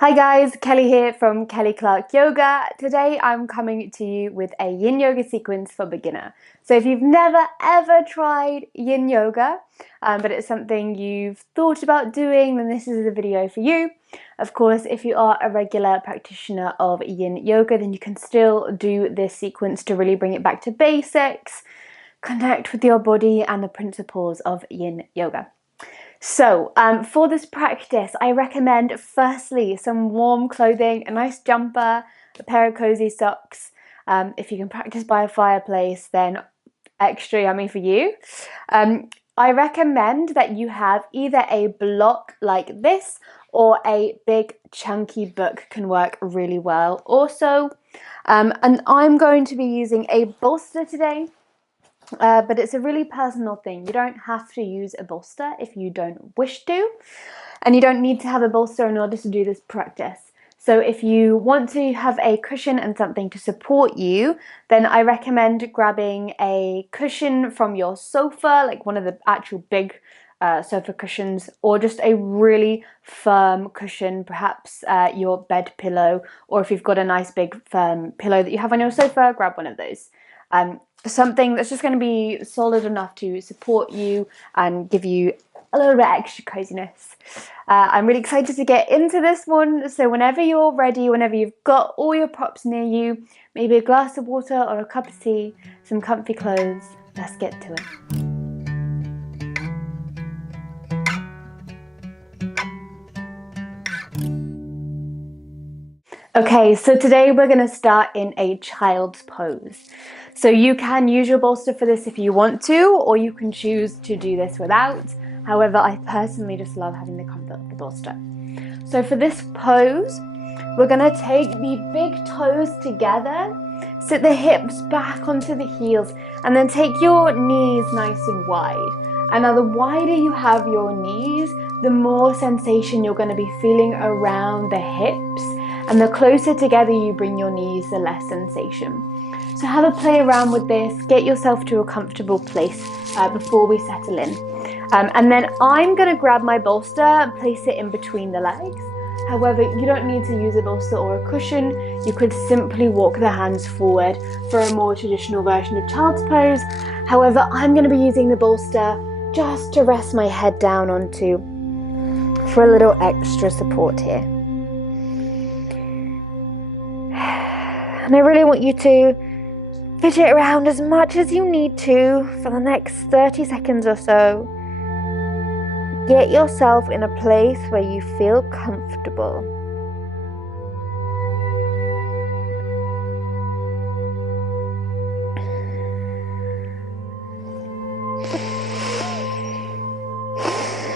Hi guys, Kelly here from Kelly Clarke Yoga. Today I'm coming to you with a Yin Yoga sequence for beginner. So if you've never ever tried Yin Yoga, but it's something you've thought about doing, then this is the video for you. Of course, if you are a regular practitioner of Yin Yoga, then you can still do this sequence to really bring it back to basics, connect with your body and the principles of Yin Yoga. So for this practice, I recommend firstly some warm clothing, a nice jumper, a pair of cozy socks. If you can practice by a fireplace, then extra yummy for you. I recommend that you have either a block like this or a big chunky book can work really well also. And I'm going to be using a bolster today. But it's a really personal thing. You don't have to use a bolster if you don't wish to, and you don't need to have a bolster in order to do this practice. So if you want to have a cushion and something to support you, then I recommend grabbing a cushion from your sofa, like one of the actual big sofa cushions, or just a really firm cushion, perhaps your bed pillow, or if you've got a nice big firm pillow that you have on your sofa, grab one of those. Something that's just going to be solid enough to support you and give you a little bit extra coziness. I'm really excited to get into this one, so whenever you're ready, whenever you've got all your props near you, maybe a glass of water or a cup of tea, some comfy clothes, let's get to it. Okay, so today we're going to start in a child's pose. So you can use your bolster for this if you want to, or you can choose to do this without. However, I personally just love having the comfort of the bolster. So for this pose, we're going to take the big toes together, sit the hips back onto the heels, and then take your knees nice and wide. And now the wider you have your knees, the more sensation you're going to be feeling around the hips. And the closer together you bring your knees, the less sensation. So have a play around with this, get yourself to a comfortable place before we settle in. And then I'm going to grab my bolster and place it in between the legs. However, you don't need to use a bolster or a cushion. You could simply walk the hands forward for a more traditional version of child's pose. However, I'm going to be using the bolster just to rest my head down onto for a little extra support here. And I really want you to fidget around as much as you need to for the next 30 seconds or so. Get yourself in a place where you feel comfortable.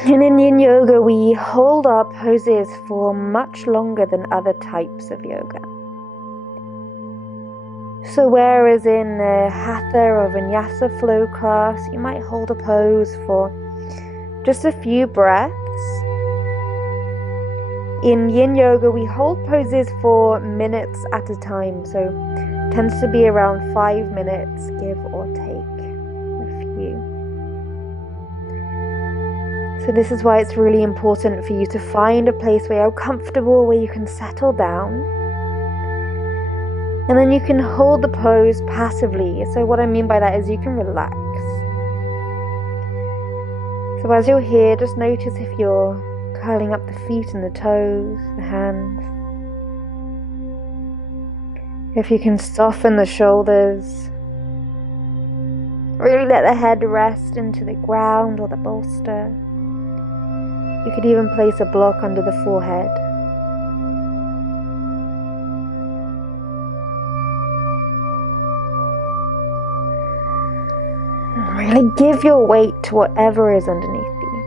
And in Yin Yoga, we hold our poses for much longer than other types of yoga. So whereas in a Hatha or Vinyasa flow class, you might hold a pose for just a few breaths, in Yin Yoga we hold poses for minutes at a time, so it tends to be around 5 minutes, give or take a few. So this is why it's really important for you to find a place where you're comfortable, where you can settle down. And then you can hold the pose passively. So what I mean by that is you can relax. So as you're here, just notice if you're curling up the feet and the toes, the hands. If you can soften the shoulders. Really let the head rest into the ground or the bolster. You could even place a block under the forehead. Really give your weight to whatever is underneath you.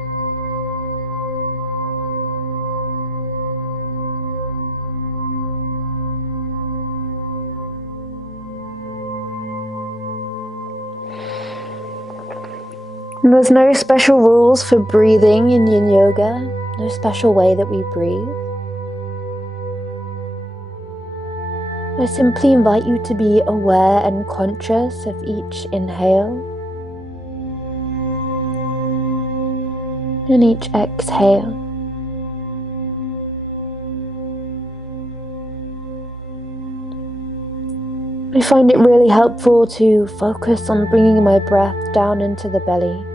And there's no special rules for breathing in Yin Yoga, no special way that we breathe. I simply invite you to be aware and conscious of each inhale and each exhale. I find it really helpful to focus on bringing my breath down into the belly.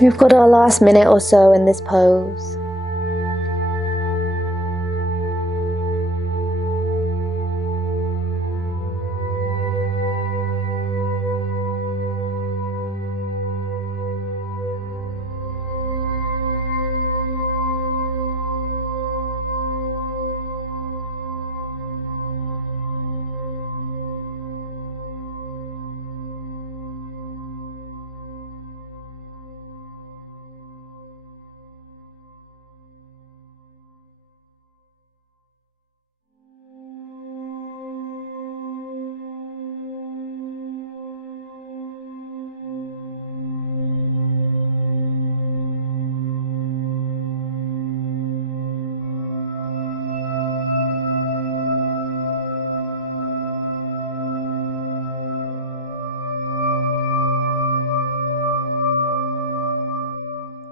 We've got our last minute or so in this pose.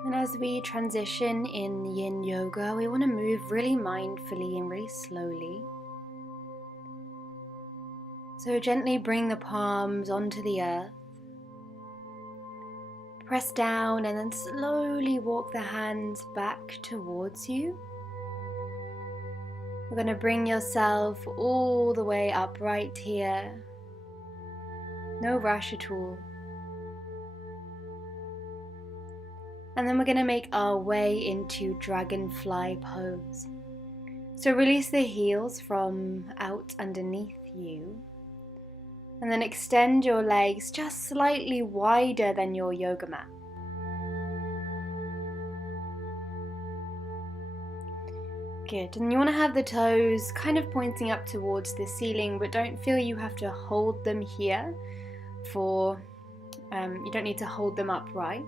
And as we transition in Yin Yoga, we want to move really mindfully and really slowly. So gently bring the palms onto the earth. Press down and then slowly walk the hands back towards you. We're going to bring yourself all the way upright here. No rush at all. And then we're going to make our way into dragonfly pose. So release the heels from out underneath you. And then extend your legs just slightly wider than your yoga mat. Good. And you want to have the toes kind of pointing up towards the ceiling, but don't feel you have to hold them here you don't need to hold them upright.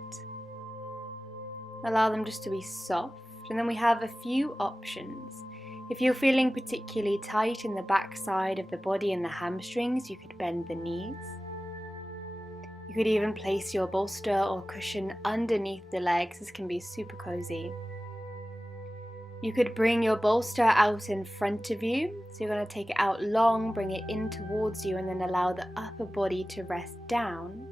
Allow them just to be soft. And then we have a few options. If you're feeling particularly tight in the back side of the body and the hamstrings, you could bend the knees. You could even place your bolster or cushion underneath the legs. This can be super cozy. You could bring your bolster out in front of you. So you're going to take it out long, bring it in towards you, and then allow the upper body to rest down.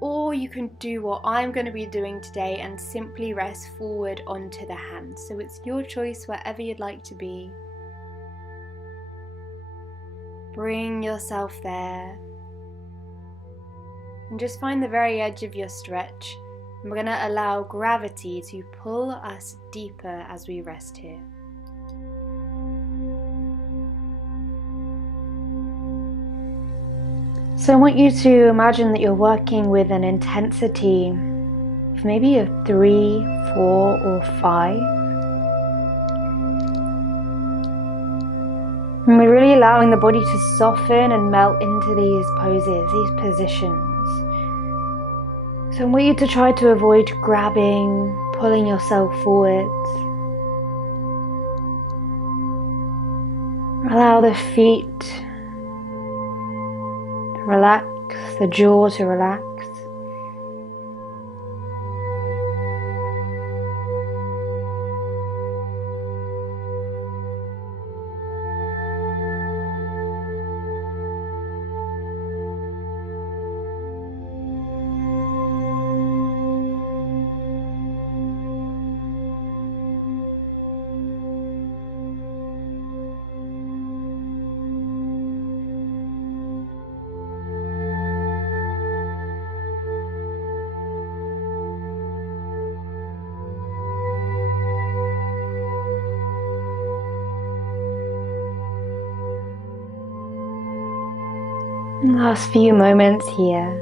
Or you can do what I'm going to be doing today and simply rest forward onto the hands. So it's your choice wherever you'd like to be. Bring yourself there. And just find the very edge of your stretch. And we're going to allow gravity to pull us deeper as we rest here. So I want you to imagine that you're working with an intensity of maybe a 3, 4, or 5. And we're really allowing the body to soften and melt into these poses, these positions. So I want you to try to avoid grabbing, pulling yourself forward. Allow the feet to relax, the jaw to relax. Last few moments here.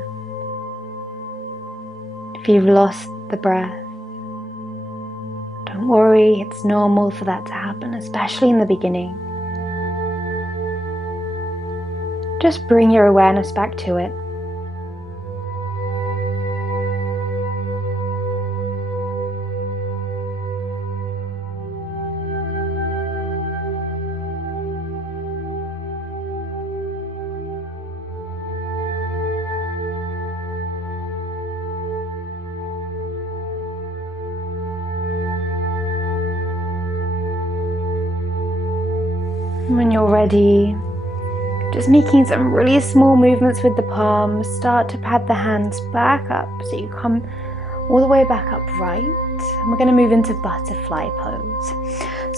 If you've lost the breath, don't worry, it's normal for that to happen, especially in the beginning. Just bring your awareness back to it. When you're ready, just making some really small movements with the palms, start to pad the hands back up so you come all the way back upright. And we're going to move into butterfly pose.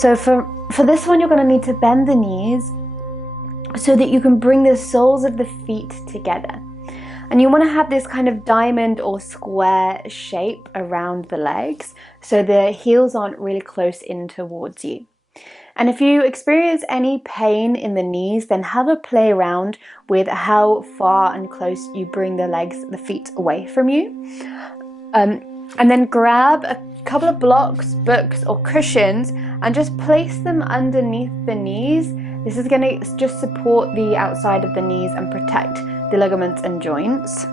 So for this one, you're going to need to bend the knees so that you can bring the soles of the feet together. And you want to have this kind of diamond or square shape around the legs so the heels aren't really close in towards you. And if you experience any pain in the knees, then have a play around with how far and close you bring the feet away from you. And then grab a couple of blocks, books, or cushions and just place them underneath the knees. This is going to just support the outside of the knees and protect the ligaments and joints.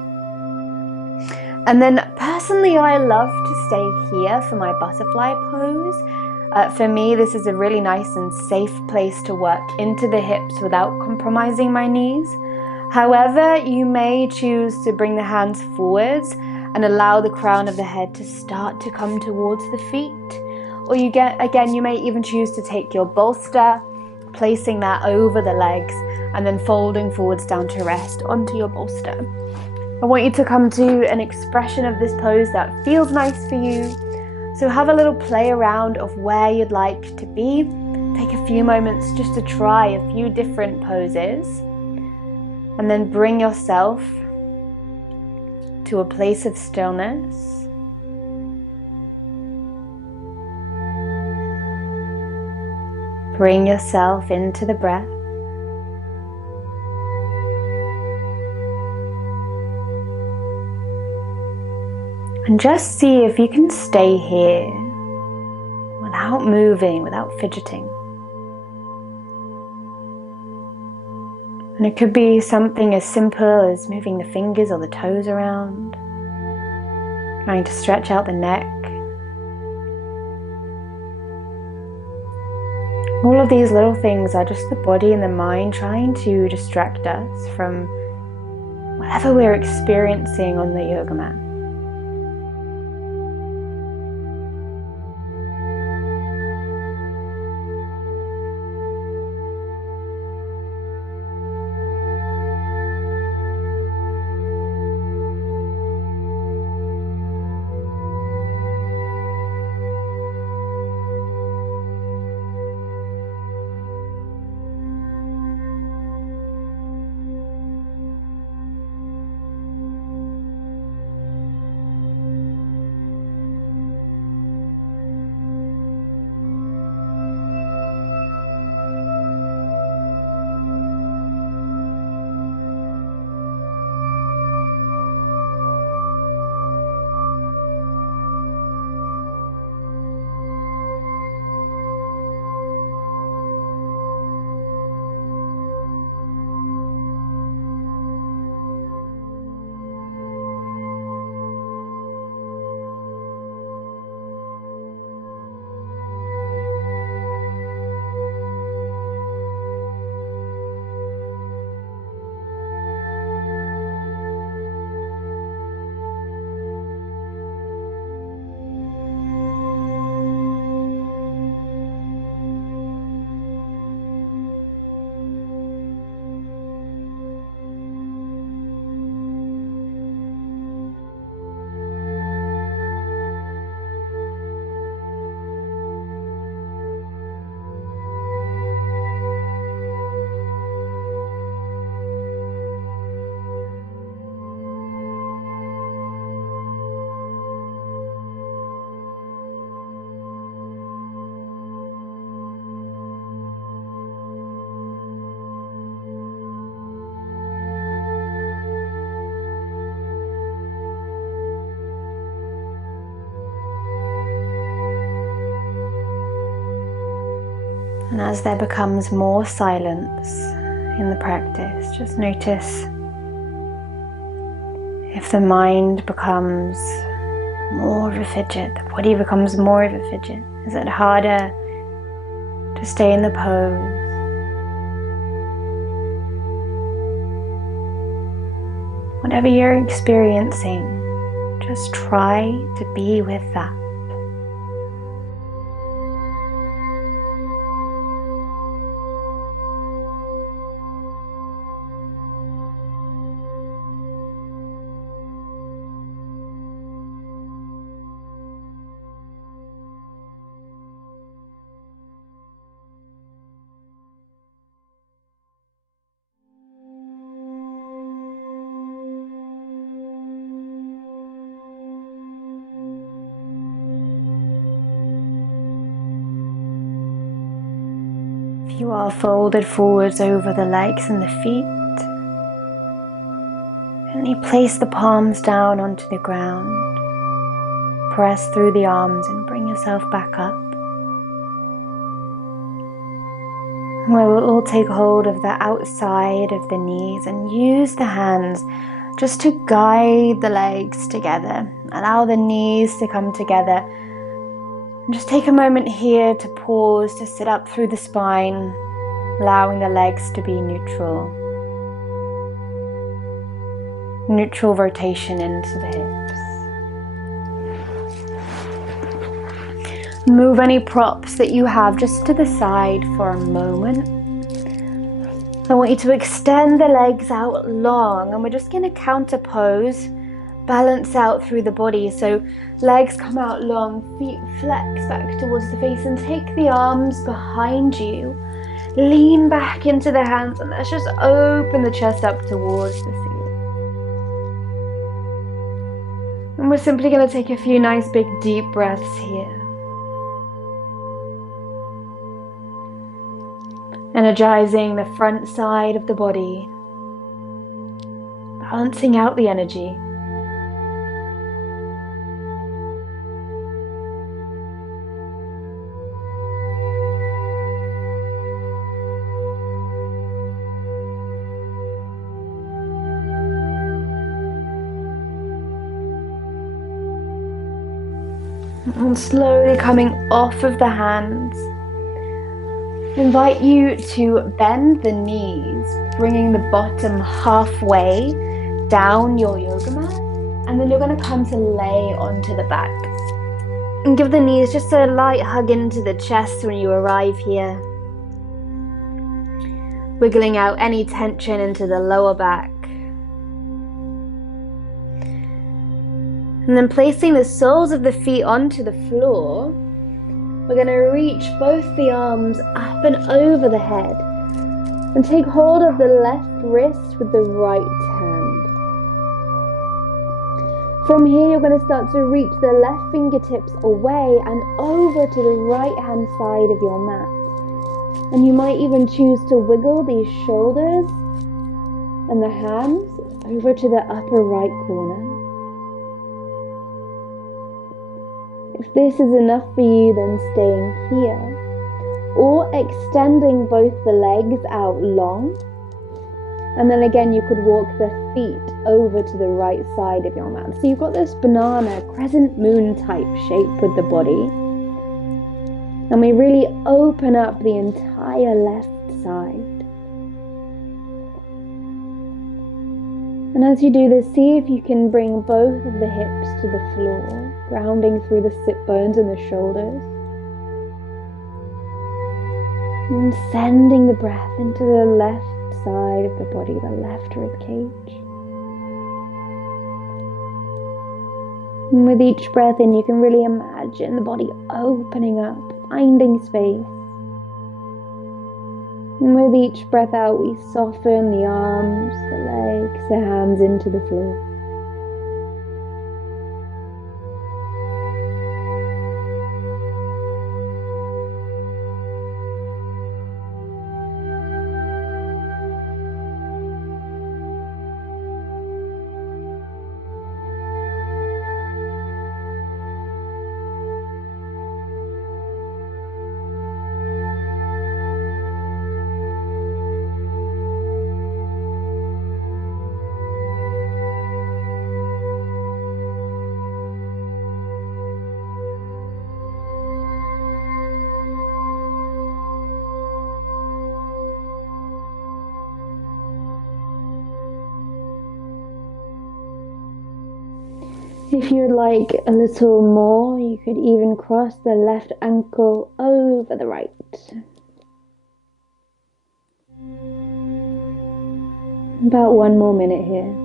And then personally, I love to stay here for my butterfly pose. For me, this is a really nice and safe place to work into the hips without compromising my knees. However, you may choose to bring the hands forwards and allow the crown of the head to start to come towards the feet. Or you may even choose to take your bolster, placing that over the legs and then folding forwards down to rest onto your bolster. I want you to come to an expression of this pose that feels nice for you. So have a little play around of where you'd like to be. Take a few moments just to try a few different poses. And then bring yourself to a place of stillness. Bring yourself into the breath. And just see if you can stay here without moving, without fidgeting. And it could be something as simple as moving the fingers or the toes around, trying to stretch out the neck. All of these little things are just the body and the mind trying to distract us from whatever we're experiencing on the yoga mat. And as there becomes more silence in the practice, just notice if the mind becomes more of a fidget, the body becomes more of a fidget. Is it harder to stay in the pose? Whatever you're experiencing, just try to be with that. If you are folded forwards over the legs and the feet, gently place the palms down onto the ground. Press through the arms and bring yourself back up. Where we'll all take hold of the outside of the knees and use the hands just to guide the legs together. Allow the knees to come together. And just take a moment here to pause, to sit up through the spine, allowing the legs to be neutral. Neutral rotation into the hips. Move any props that you have just to the side for a moment. I want you to extend the legs out long, and we're just going to counter pose, balance out through the body. So legs come out long, feet flex back towards the face, and take the arms behind you. Lean back into the hands, and let's just open the chest up towards the ceiling. And we're simply going to take a few nice big deep breaths here. Energizing the front side of the body, balancing out the energy. And slowly coming off of the hands, invite you to bend the knees, bringing the bottom halfway down your yoga mat, and then you're going to come to lay onto the back. And give the knees just a light hug into the chest when you arrive here. Wiggling out any tension into the lower back. And then placing the soles of the feet onto the floor, we're going to reach both the arms up and over the head and take hold of the left wrist with the right hand. From here, you're going to start to reach the left fingertips away and over to the right hand side of your mat. And you might even choose to wiggle these shoulders and the hands over to the upper right corner. If this is enough for you, then staying here, or extending both the legs out long, and then again you could walk the feet over to the right side of your mat. So you've got this banana crescent moon type shape with the body, and we really open up the entire left side. And as you do this, see if you can bring both of the hips to the floor, grounding through the sit bones and the shoulders. And sending the breath into the left side of the body, the left rib cage. And with each breath in, you can really imagine the body opening up, finding space. And with each breath out, we soften the arms, the legs, the hands into the floor. If you'd like a little more, you could even cross the left ankle over the right. About 1 more minute here.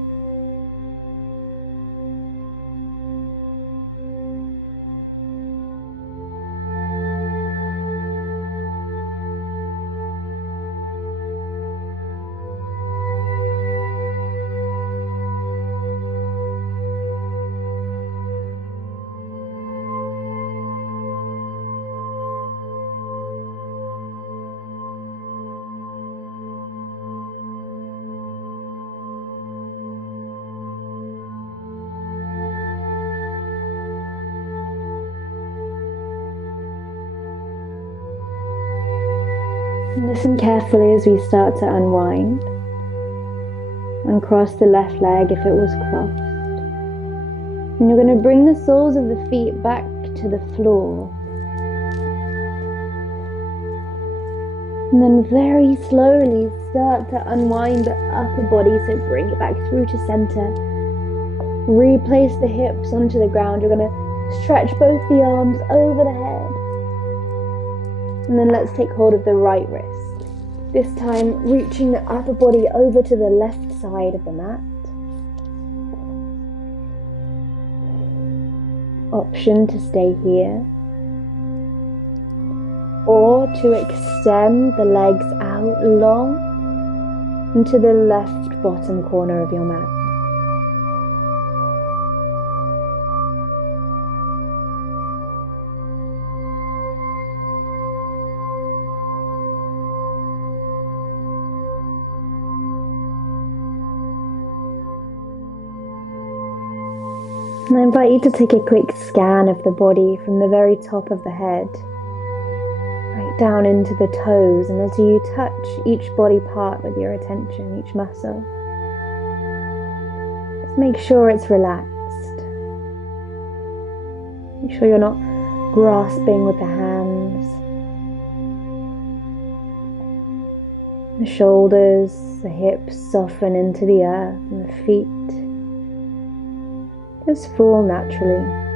Listen carefully as we start to unwind. Uncross the left leg if it was crossed. And you're going to bring the soles of the feet back to the floor. And then very slowly start to unwind the upper body, so bring it back through to center. Replace the hips onto the ground. You're going to stretch both the arms over the head. And then let's take hold of the right wrist. This time reaching the upper body over to the left side of the mat. Option to stay here, or to extend the legs out long into the left bottom corner of your mat. And I invite you to take a quick scan of the body from the very top of the head, right down into the toes, and as you touch each body part with your attention, each muscle, just make sure it's relaxed. Make sure you're not grasping with the hands. The shoulders, the hips soften into the earth, and the feet just fall naturally.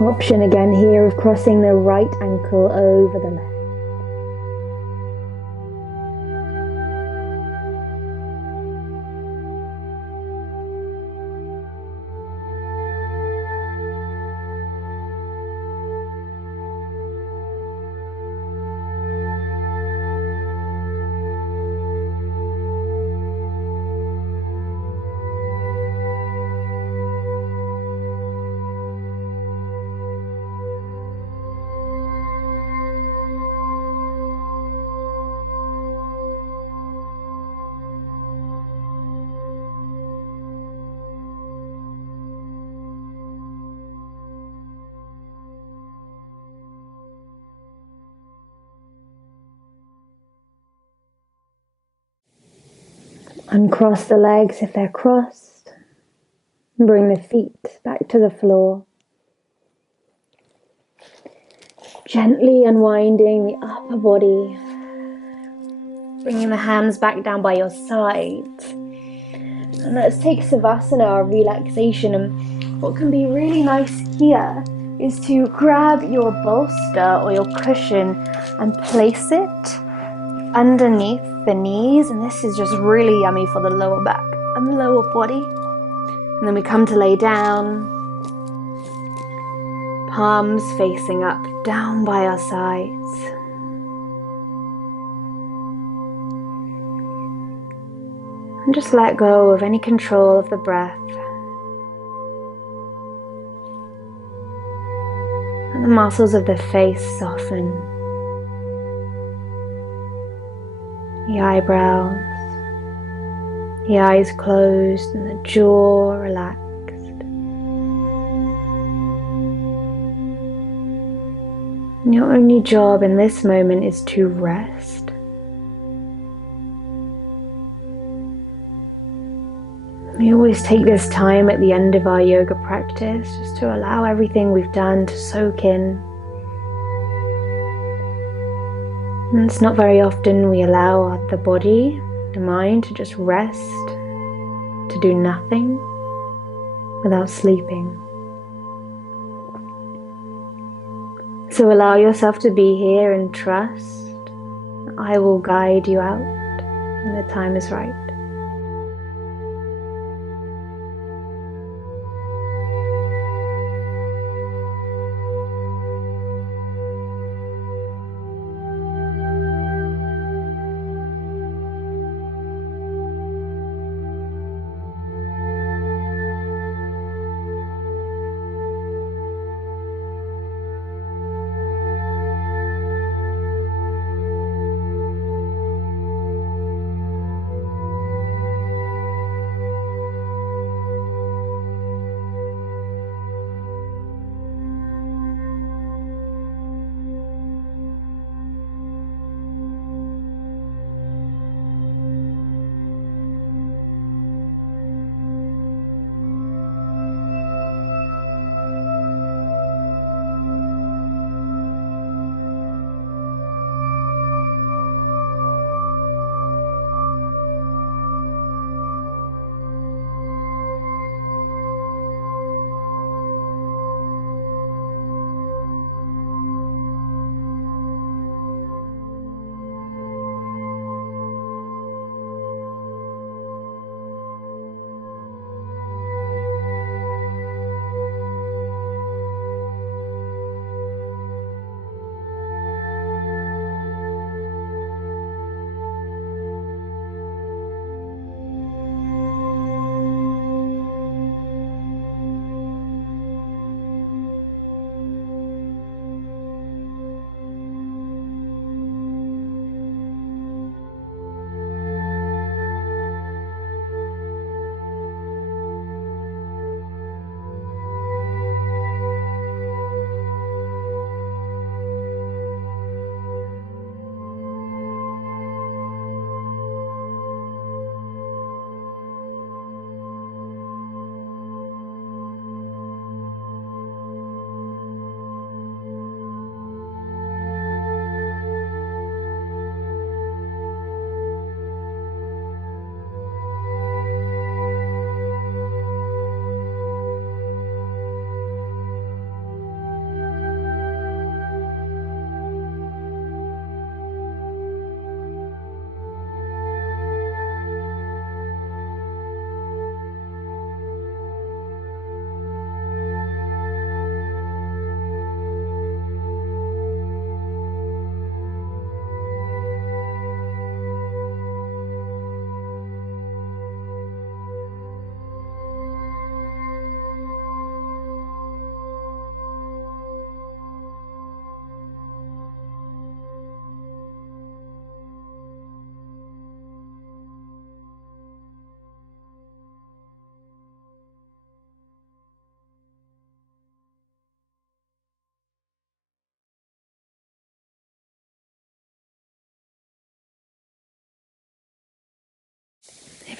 Option again here of crossing the right ankle over the left. Uncross the legs if they're crossed. And bring the feet back to the floor. Gently unwinding the upper body. Bringing the hands back down by your sides. And let's take Savasana, our relaxation. And what can be really nice here is to grab your bolster or your cushion and place it underneath the knees, and this is just really yummy for the lower back and the lower body. And then we come to lay down, palms facing up, down by our sides. And just let go of any control of the breath. And the muscles of the face soften. The eyebrows, the eyes closed and the jaw relaxed. And your only job in this moment is to rest. We always take this time at the end of our yoga practice just to allow everything we've done to soak in. And it's not very often we allow the body, the mind to just rest, to do nothing without sleeping. So allow yourself to be here and trust that I will guide you out when the time is right.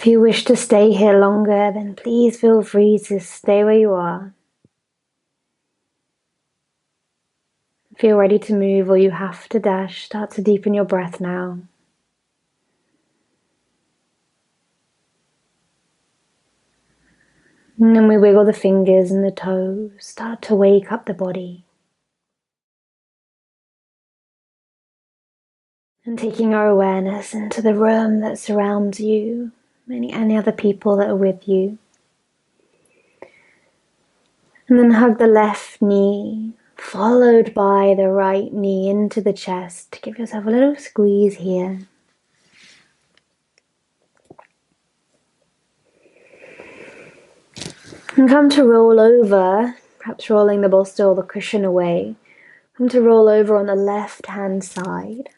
If you wish to stay here longer, then please feel free to stay where you are. If you're ready to move or you have to dash, start to deepen your breath now. And then we wiggle the fingers and the toes, start to wake up the body. And taking our awareness into the room that surrounds you, any other people that are with you. And then hug the left knee, followed by the right knee into the chest. Give yourself a little squeeze here. And come to roll over, perhaps rolling the bolster or the cushion away. Come to roll over on the left hand side.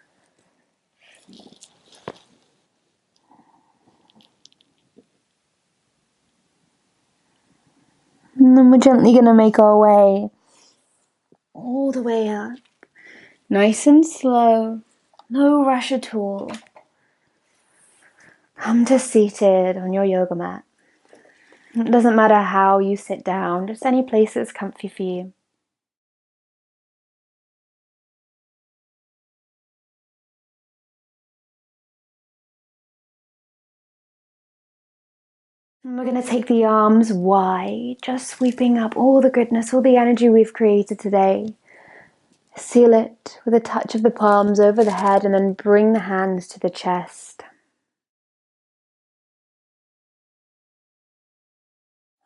And then we're gently going to make our way all the way up Nice and slow, no rush at all. Come to seated on your yoga mat. It doesn't matter how you sit down, just any place that's comfy for you. And we're going to take the arms wide, just sweeping up all the goodness, all the energy we've created today. Seal it with a touch of the palms over the head and then bring the hands to the chest.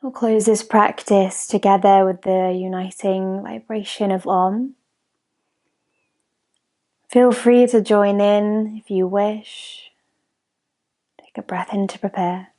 We'll close this practice together with the uniting vibration of Om. Feel free to join in if you wish. Take a breath in to prepare.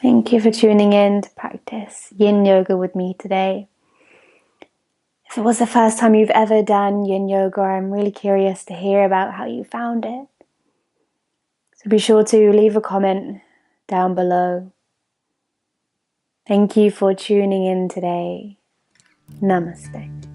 Thank you for tuning in to practice Yin Yoga with me today. If it was the first time you've ever done Yin Yoga, I'm really curious to hear about how you found it. So be sure to leave a comment down below. Thank you for tuning in today. Namaste.